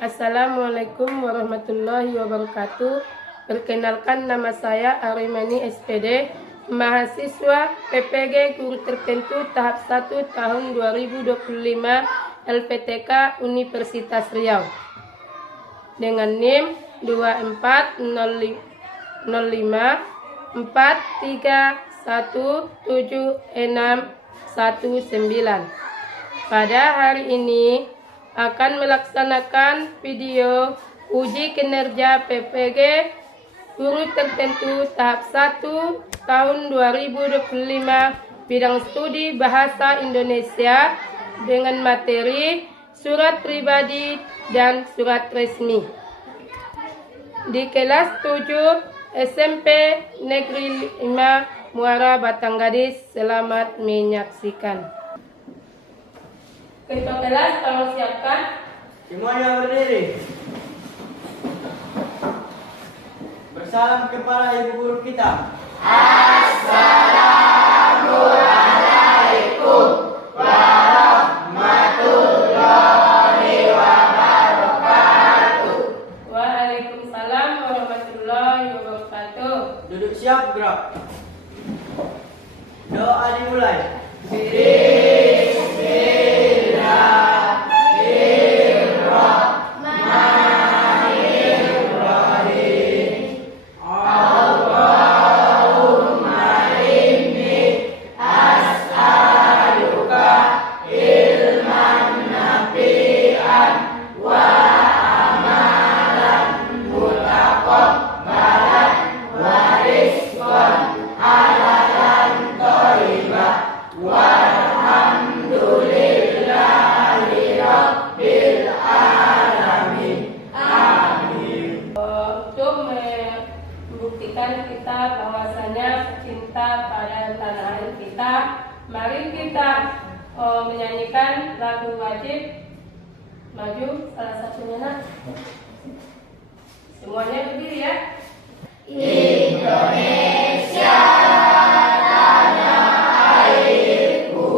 Assalamualaikum warahmatullahi wabarakatuh. Perkenalkan, nama saya Arimani SPD, mahasiswa PPG Guru Tertentu tahap 1 tahun 2025 LPTK Universitas Riau dengan NIM 24504317619. Pada hari ini akan melaksanakan video uji kinerja PPG Guru Tertentu tahap 1 tahun 2025 bidang studi Bahasa Indonesia dengan materi surat pribadi dan surat resmi di kelas 7 SMP Negeri 5 Muara Batanggadis. Selamat menyaksikan. Ketua kelas, tolong siapkan. Semuanya berdiri. Bersalam kepada ibu guru kita. Assalamualaikum warahmatullahi wabarakatuh. Waalaikumsalam warahmatullahi wabarakatuh. Duduk siap, gerak. Doa dimulai. Kita bahwasanya cinta pada tanah air kita, mari kita menyanyikan lagu wajib. Maju salah satunya, nak. Semuanya berdiri ya. Indonesia tanah airku,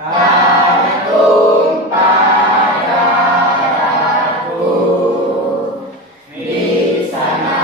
tanah tumpah darahku, di sana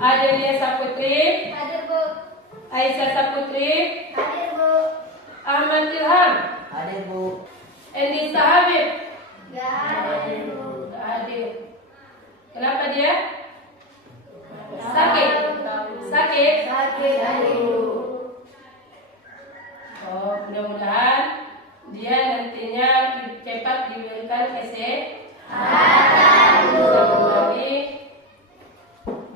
Adelia Saputri. Hadir, Bu. Aisyah Saputri. Hadir, Bu. Ahmad Ilham. hadir, Bu. Endisa Habib. Gak hadir, Bu. Gak hadir. Kenapa dia? Sakit. Sakit. Sakit, hadir, Bu. Oh, mudah-mudahan dia nantinya pelajaran essay? Bisa kembali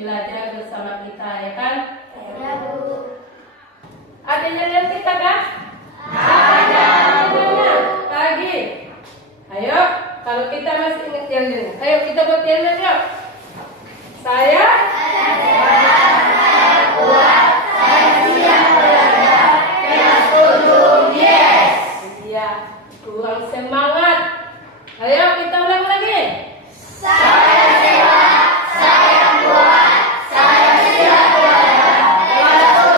belajar bersama kita, ya kan? Ya, Bu. Ada yang lihat kita kan? Ada. Lagi. Ayo, kalau kita masih ingat yang ini, ayo kita buat yang ini. Yuk. Saya iya, kurang semangat. Ayo kita ulang lagi.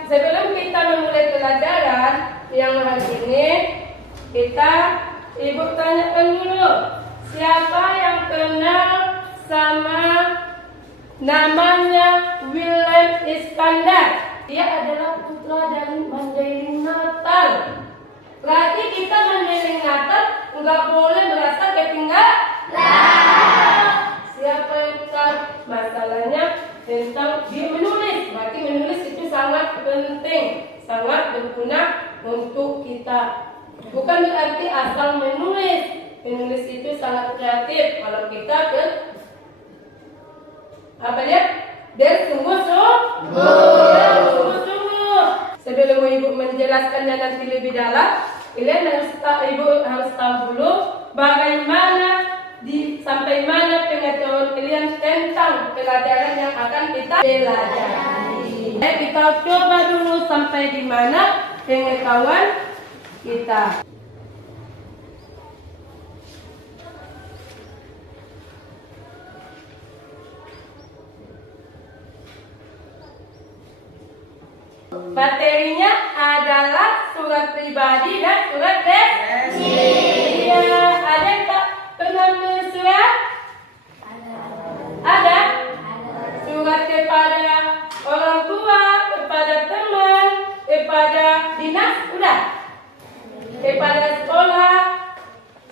Sebelum kita memulai pelajaran yang hari ini, Ibu tanyakan dulu, siapa yang kenal sama namanya Willem Iskandar? Dia adalah putra dari Mandiling Natal. Berarti kita Mandiling Natal nggak boleh merasa ketinggalan. Siapa yang tahu? Masalahnya tentang dia menulis. Berarti menulis itu sangat penting, sangat berguna untuk kita. Bukan berarti asal menulis. Menulis itu sangat kreatif. Kalau kita bersungguh-sungguh. Sebelum Ibu menjelaskannya nanti lebih dalam, Ibu harus tahu dulu bagaimana sampai mana pengetahuan kalian tentang pelajaran yang akan kita pelajari. Kita coba dulu sampai di mana pengetahuan kita. Materinya adalah surat pribadi dan surat resmi. Iya, ada yang tak pernah menulis surat? Ada. Surat kepada orang tua, kepada teman, kepada dinas, udah. Kepada sekolah,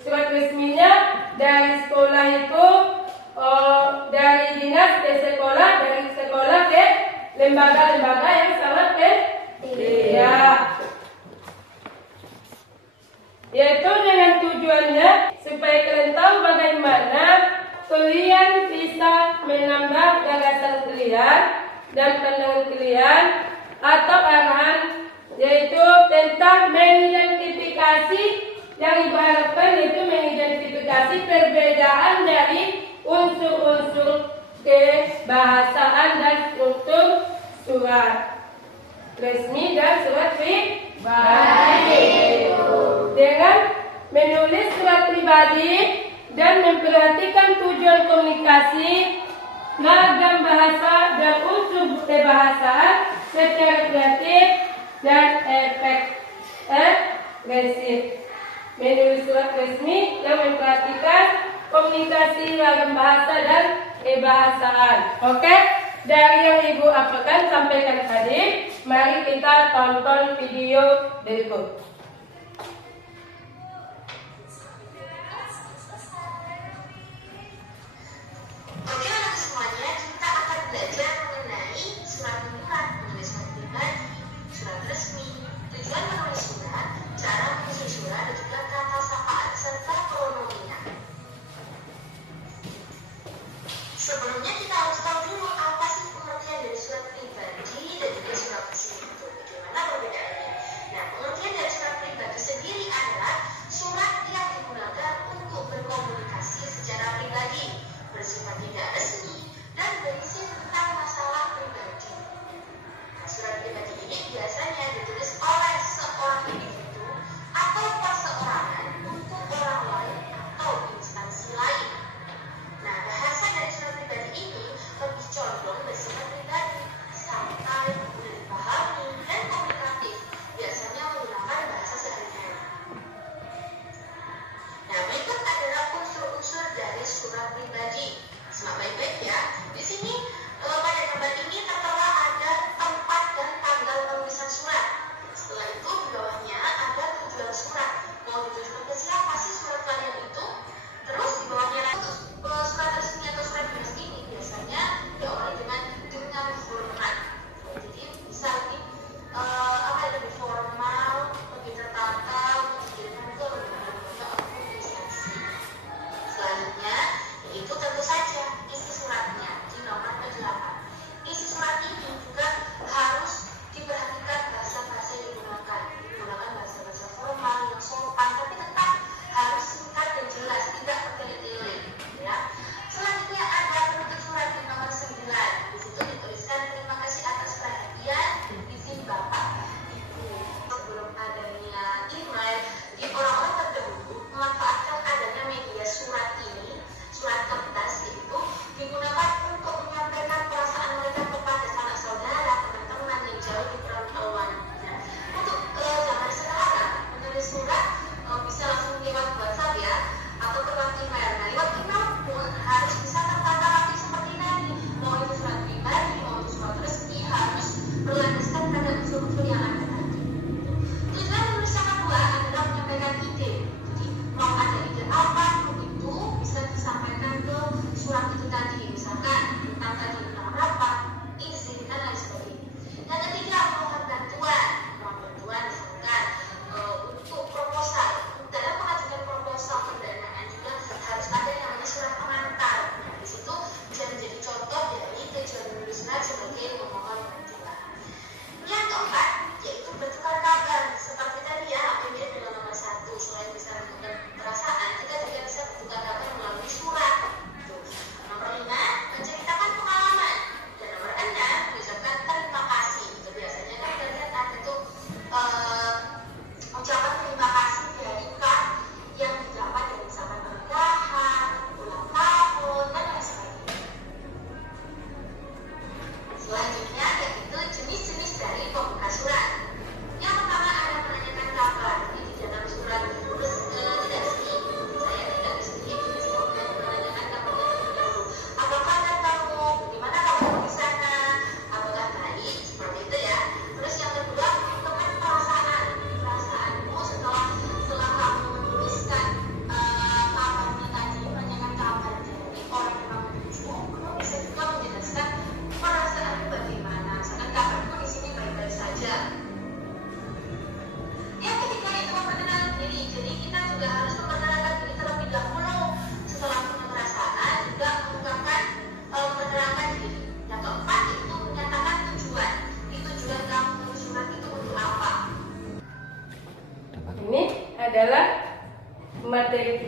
surat resminya dari sekolah itu, dari dinas ke sekolah, dari sekolah ke lembaga-lembaga yang sangat ya. Yaitu dengan tujuannya supaya kalian tahu bagaimana kalian bisa menambah gagasan kalian dan pandangan kalian atau arahan, yaitu tentang mengidentifikasi yang Ibu harapkan, yaitu mengidentifikasi perbedaan dari unsur-unsur kebahasaan dan struktur surat resmi dan surat pribadi. Dengan menulis surat pribadi dan memperhatikan tujuan komunikasi, ragam bahasa dan unsur kebahasaan secara kreatif dan efektif. Menulis surat resmi yang memperhatikan komunikasi, ragam bahasa dan kebahasaan. Oke? Dari yang Ibu apakan sampaikan tadi, mari kita tonton video berikut. Oke, anak semuanya, kita akan belajar mengenai surat menyurat, menulis surat pribadi, surat resmi, tujuan menulis surat, cara mengisi surat, dan juga kata sapaan serta pronomina. Sebelumnya kita harus tahu dulu apa sih pengertian dari surat pribadi dan juga surat resmi itu. Bagaimana perbedaannya? Nah, pengertian dari surat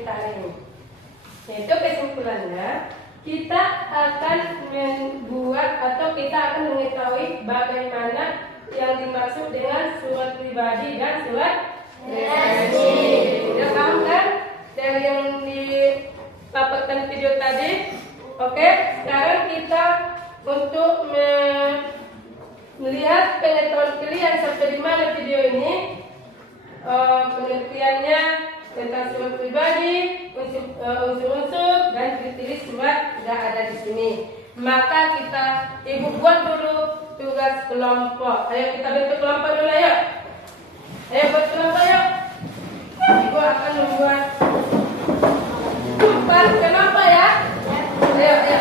kita hari ini. Yaitu kesimpulannya, kita akan membuat atau kita akan mengetahui bagaimana yang dimaksud dengan surat pribadi dan surat resmi. Sudah paham kan dari yang didapatkan video tadi? Oke, sekarang kita untuk melihat pengetahuan kalian sampai di mana video ini. Pengertiannya tentang surat pribadi, unsur-unsur dan ciri-ciri surat sudah ada di sini. Maka ibu buat dulu tugas kelompok. Ayo kita bentuk kelompok dulu ayo. Ayo buat kelompok yuk. Ibu akan membuat 4 kelompok ya. Ayo ayo.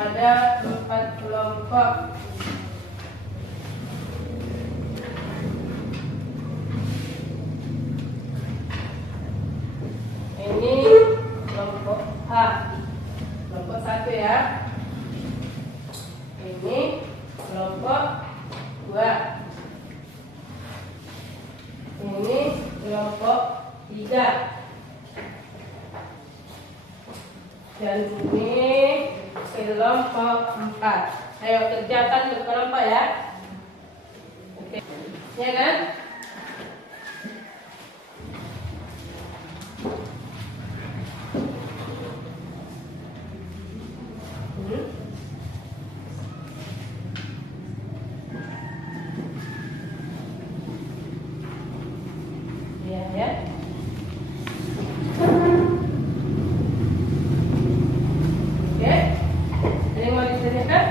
Ada 4 kelompok. Ini kelompok H, kelompok 1 ya. Ini kelompok 2. Ini kelompok 3. Dan ini kelompok 4. Ayo kerjakan untuk kelompok ya. Oke. Ya kan? Ya ya. Ada yang mau ditanyakan?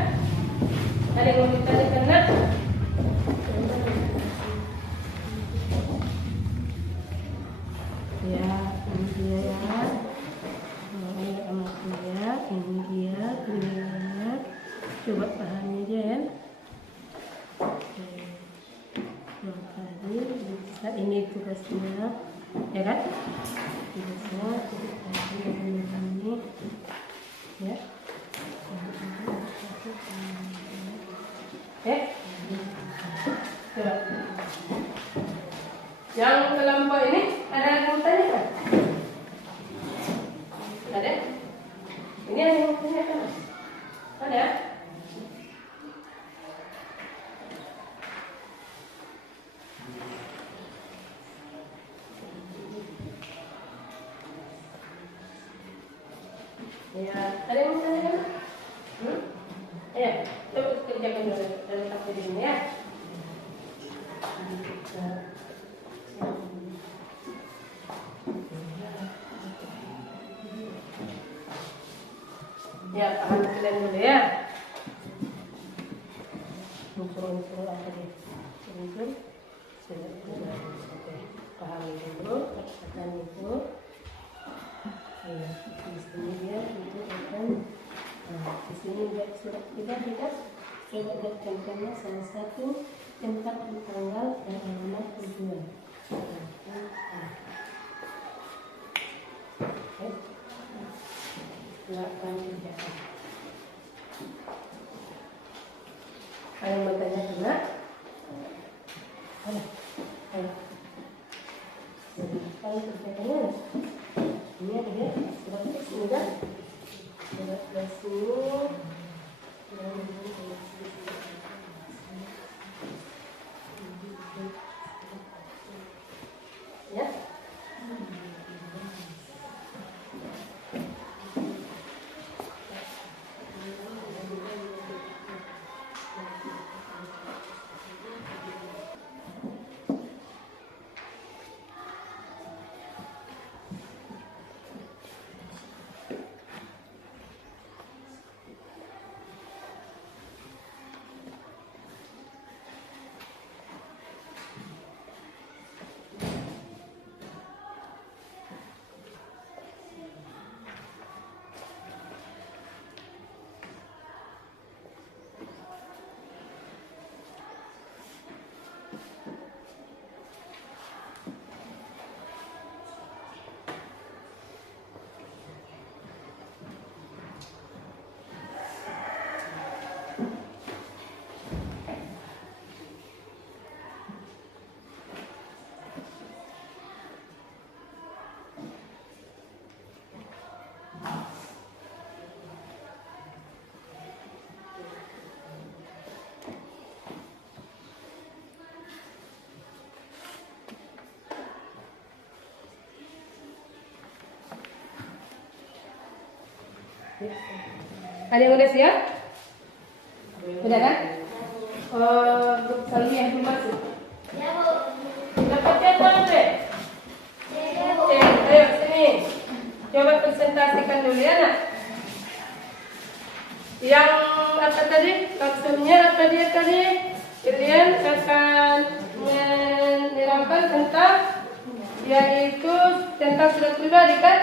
Ada yang mau ditanyakan nak? Ya, ini dia ya. Ini amat dia, ini dia kelihatannya. Coba pahami aja ya. Oke. Yang tadi bisa ini tugasnya, ya kan? Tugasnya ini, ya. Coba. Yang kelompok ini ada yang mau tanyakan? Ada? Ini ada yang mau tanyakan? Ada? Ya, ada yang mau tanyakan? Ayo, coba kerjakan dulu dalam takdir ini ya. Ya, paham kalian dulu ya. Unsur-unsur apa nih? Unsur pahami dulu perkataan itu. Ya, di sini dia itu akan. Nah, di sini buat surat kita coba buat contohnya salah satu tempat tanggal dan alamat tujuan. Silakan kerjakan. Ada yang bertanya kena? Ayo. Silakan kerjakannya. Ini ada ya suratnya sudah. Surat resmi. Ya. Ada yang udah siap? Udah kan? Salmi yang masuk. Ya, Bu. Dapat siapa Andre? Ya, Bu. Ayo sini. Coba presentasikan dulu ya nak. Yang apa tadi? Maksudnya apa dia tadi? Kalian akan menerangkan tentang yaitu tentang surat pribadi kan?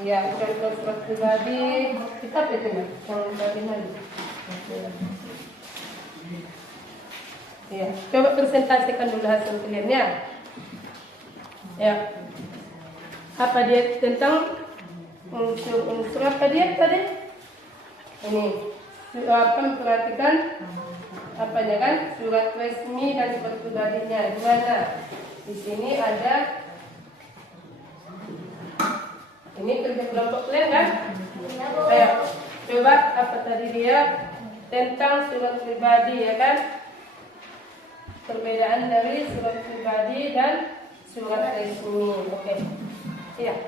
Ya, tentang surat pribadi. Kita apa itu nak? Yang bagaimana? Ya, coba presentasikan dulu hasil kaliannya. Ya. Apa dia tentang unsur apa dia tadi? Ini. Perhatikan apanya kan? Surat resmi dan surat pribadinya. Gimana? Di sini ada ini kerja kelompok kalian kan? Ayo, coba apa tadi dia tentang surat pribadi ya kan? Perbedaan dari surat pribadi dan surat resmi. Oke. Iya.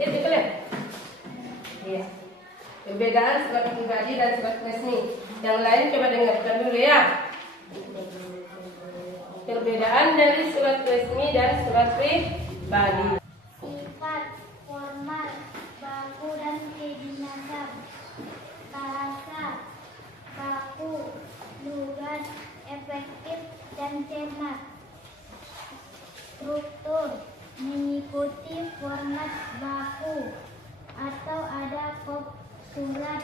Itu kalian? Iya. Perbedaan surat pribadi dan surat resmi. Yang lain coba dengarkan dulu ya. Perbedaan dari surat resmi dan surat pribadi. Sifat, formal, baku dan kedinasan. Bahasa, baku, lugas, efektif dan cermat. Struktur, mengikuti format baku atau ada kop surat,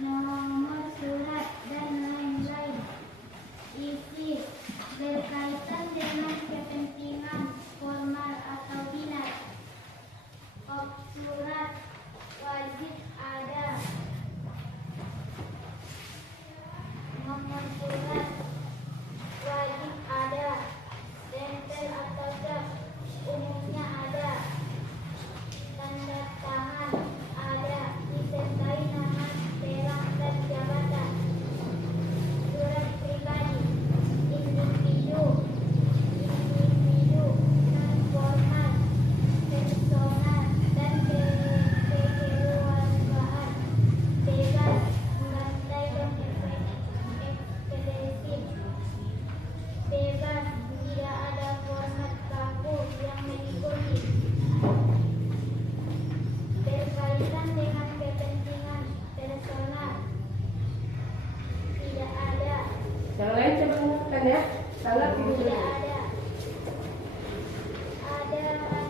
nomor surat dan lain-lain. Isi, berkaitan dengan kepentingan formal atau tidak. Kop surat wajib ada. Nomor surat wajib ada. Stempel atau cap umumnya ada. Tanda tangan ada disertai nama, perak dan jabatan. Surat pribadi individu non formal, personal dan kekeluargaan, bebas, berantai dan ekspresif. Bebas, tidak ada format baku yang mengikuti. Berkaitan dengan kepentingan personal, tidak ada. Yang lain coba dengarkan ya. Sangat Tidak ada. Ada hanya nama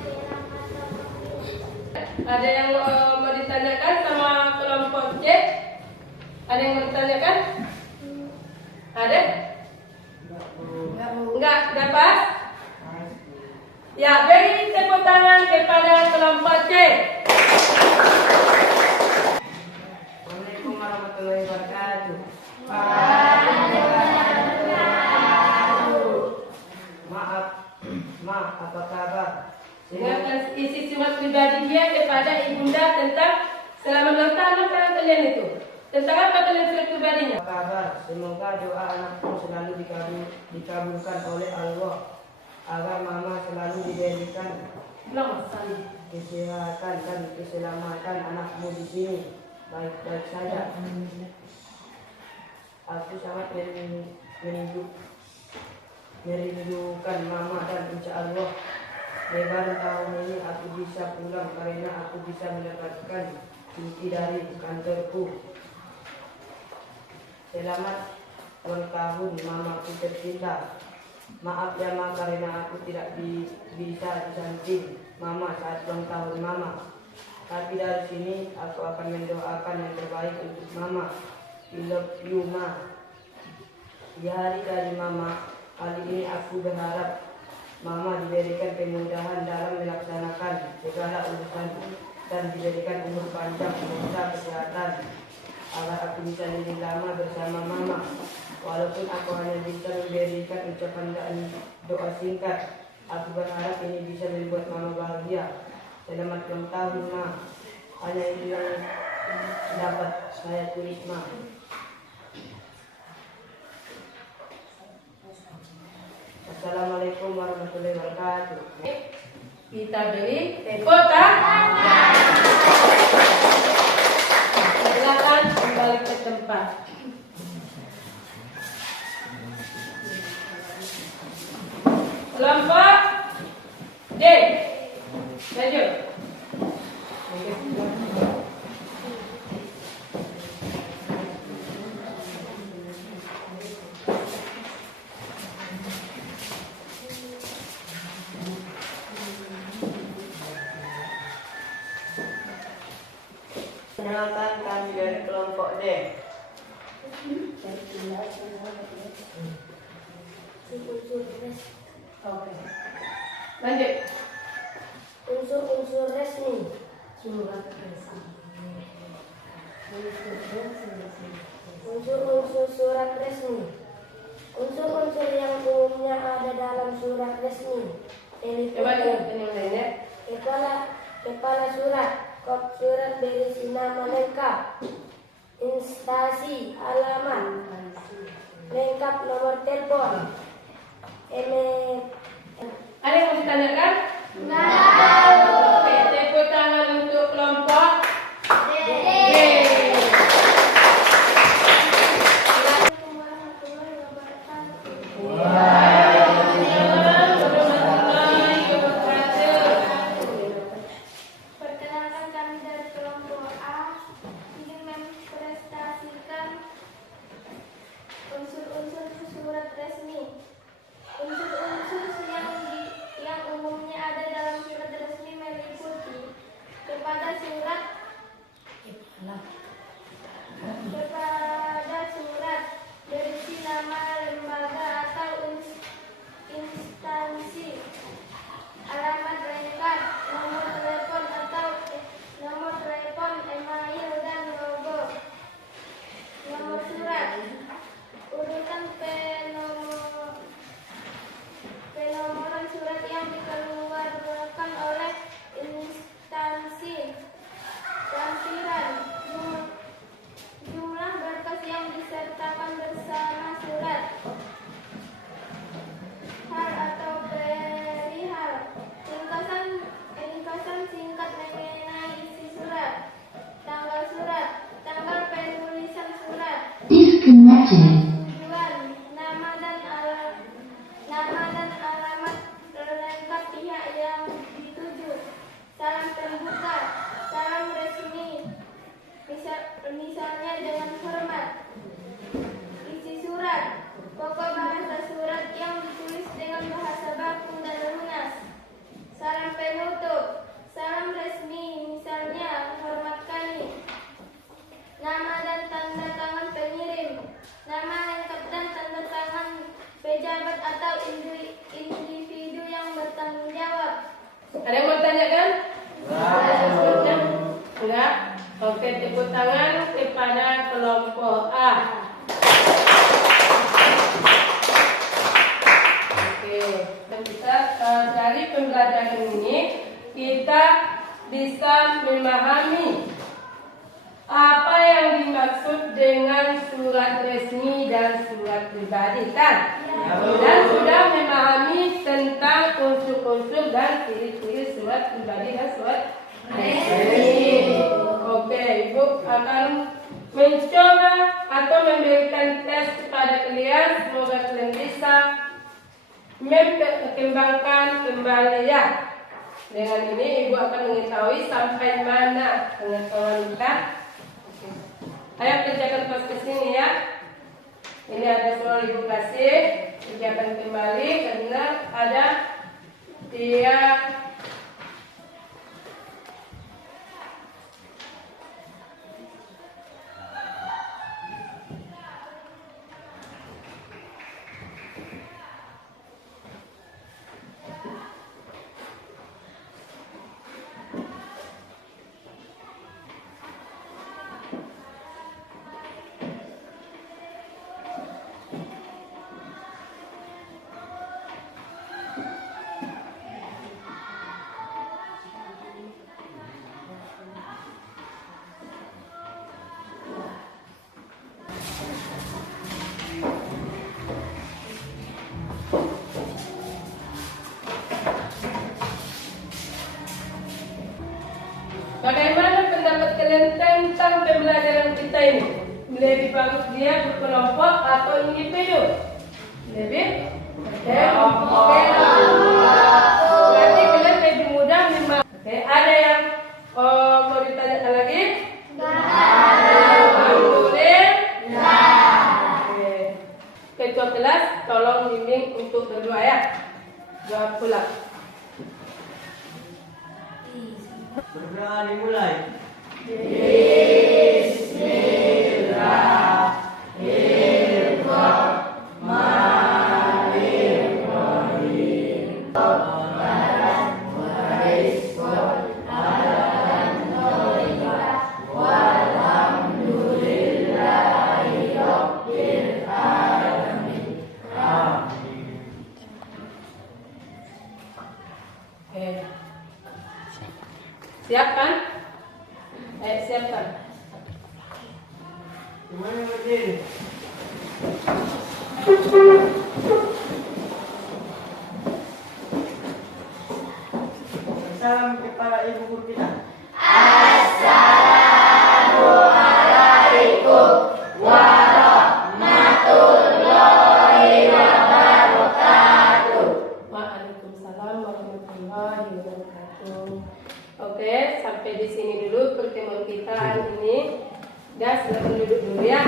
perak atau pemilik. Ada yang mau ditanyakan sama kelompok C? Ada yang mau ditanyakan? Ada? Enggak dapat? Ya, beri tepuk tangan kepada kelompok C. Assalamualaikum warahmatullahi wabarakatuh. Maaf, apa kabar? Dengarkan isi surat pribadi dia kepada ibunda tentang selama 6 tahun apa kalian itu? Tentang apa kalian surat pribadinya? Apa kabar? Semoga doa anakku selalu dikabulkan oleh Allah agar mama selalu diberikan kesehatan dan keselamatan anakmu di sini. Baik-baik saja. Aku sangat merindukan mama dan insya Allah lebaran tahun ini aku bisa pulang karena aku bisa mendapatkan cuti dari kantorku. Selamat ulang tahun mamaku tercinta. Maaf ya ma karena aku tidak bisa di samping mama saat ulang tahun mama. Tapi dari sini aku akan mendoakan yang terbaik untuk mama. I love you ma. Di hari dari mama kali ini aku berharap mama diberikan kemudahan dalam melaksanakan segala urusan dan diberikan umur panjang serta kesehatan agar aku bisa lebih lama bersama mama. Walaupun aku hanya bisa memberikan ucapan dan doa singkat, aku berharap ini bisa membuat mama bahagia. Selamat ulang tahun ma. Hanya itu yang dapat saya tulis ma. Assalamualaikum warahmatullahi wabarakatuh. Kita beri tepuk tangan. Kelompok D. Lanjut. Perkenalkan kami dari kelompok D. Oke. Lanjut. Unsur-unsur resmi. Unsur-unsur surat resmi. Unsur-unsur yang umumnya ada dalam surat resmi. Coba lihat yang lainnya. Kepala surat, kop surat berisi nama lengkap, instansi, alamat, lengkap nomor telepon. Ada yang mau ditanyakan? Oke, tepuk tangan untuk kelompok D. Assalamualaikum warahmatullahi wabarakatuh. Perkenalkan kami dari kelompok A ingin mempresentasikan unsur-unsur surat resmi. Unsur-unsur yang umumnya ada dalam surat resmi meliputi kepada surat berisi nama lembaga atau instansi, alamat lengkap, nomor telepon, email dan logo, nomor surat, urutan penomoran surat yang dikeluarkan oleh instansi, lampiran, jumlah berkas yang disertakan bersama surat, hal atau perihal, ringkasan singkat mengenai isi surat, tanggal penulisan surat, tujuan, nama dan alamat lengkap pihak yang dituju, salam pembuka, salam resmi, misalnya dengan hormat, isi surat, pokok bahasa surat yang ditulis dengan bahasa baku dan lunas, salam penutup, salam resmi, misalnya hormat kami, nama dan tanda tangan pengirim, nama lengkap dan tanda tangan pejabat atau individu yang bertanggung jawab. Ada yang mau tanyakan? Enggak? Oke, tepuk tangan kepada kelompok A. Oke, dan kita dari pembelajaran ini kita bisa memahami apa yang dimaksud dengan surat resmi dan surat pribadi, kan? Dan sudah memahami tentang unsur-unsur dan ciri-ciri surat pribadi dan surat resmi. Oke, Ibu akan mencoba atau memberikan tes kepada kalian. Semoga kalian bisa memperkembangkan kembali ya. Dengan ini Ibu akan mengetahui sampai mana pengetahuan kita. Ayo kerjakan pas ke sini ya. Ini ada soal Ibu kasih. Kerjakan kembali karena ada dia. Bagaimana pendapat kalian tentang pembelajaran kita ini? Lebih bagus dia berkelompok atau individu? Lebih kelompok. ketua kelas tolong bimbing untuk berdoa ya. Jawab pula. Berdoa dimulai. Siapkan? Siapkan. Gimana berdiri? Salam kepada ibu guru kita. Waalaikumsalam warahmatullahi wabarakatuh. Oke, sampai di sini dulu pertemuan kita hari ini. Dan silakan duduk dulu ya.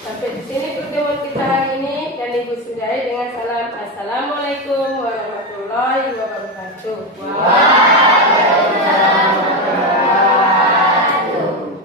Sampai di sini pertemuan kita hari ini dan Ibu sudahi dengan salam assalamualaikum warahmatullahi wabarakatuh.